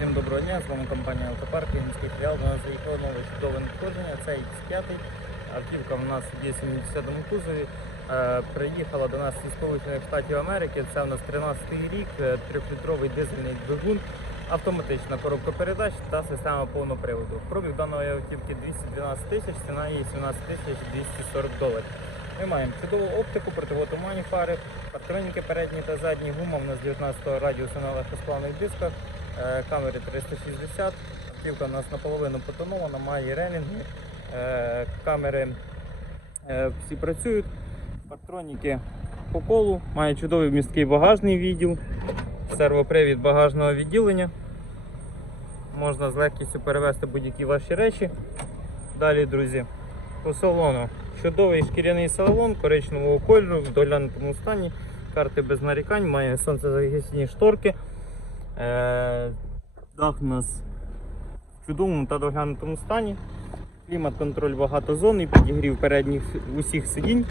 Всім доброго дня, з вами компанія Автопарк, Вінницький філіал. До нас заїхало нове чудове надходження. Це X5. Автівка в нас є 70-му кузові. Е, приїхала до нас із Сполучених Штатів Америки. Це у нас 13-й рік, е, трьохлітровий дизельний двигун, автоматична коробка передач та система повного приводу. Пробіг даної автівки 212 тисяч, ціна її 17 тисяч 240 доларів. Ми маємо чудову оптику, противотуманні фари, парктроніки передні та задні, гума у нас 19 радіуса на легкосплавних дисках, е, камери 360, автівка у нас наполовину потонована, має релінги, е, камери е, всі працюють, парктроніки по колу, має чудовий місткий багажний відділ, сервопривід багажного відділення. Можна з легкістю перевезти будь-які ваші речі. Далі, друзі, по салону. Чудовий шкіряний салон коричневого кольору в доглянутому стані. Карти без нарікань, має сонцезахисні шторки. Е, дах у нас в чудовому та доглянутому стані. Клімат-контроль багатозонний, підігрів передніх усіх сидінь,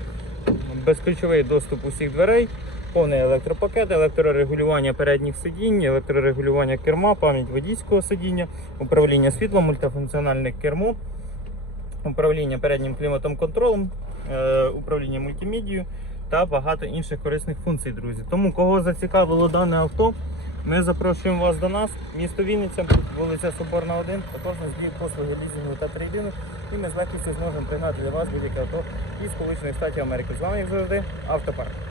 безключовий доступ усіх дверей, повний електропакет, електрорегулювання передніх сидінь, електрорегулювання керма, пам'ять водійського сидіння, управління світлом, мультифункціональне кермо управління переднім кліматом контролем, е, управління мультимедією та багато інших корисних функцій, друзі. Тому кого зацікавило дане авто, ми запрошуємо вас до нас, місто Вінниця, вулиця Соборна 1, також нас діють послуги лізингу та трейдингу, і ми з легкістю зможемо пригнати для вас будь-яке авто із Сполучених Штатів Америки. З вами, як завжди, автопарк.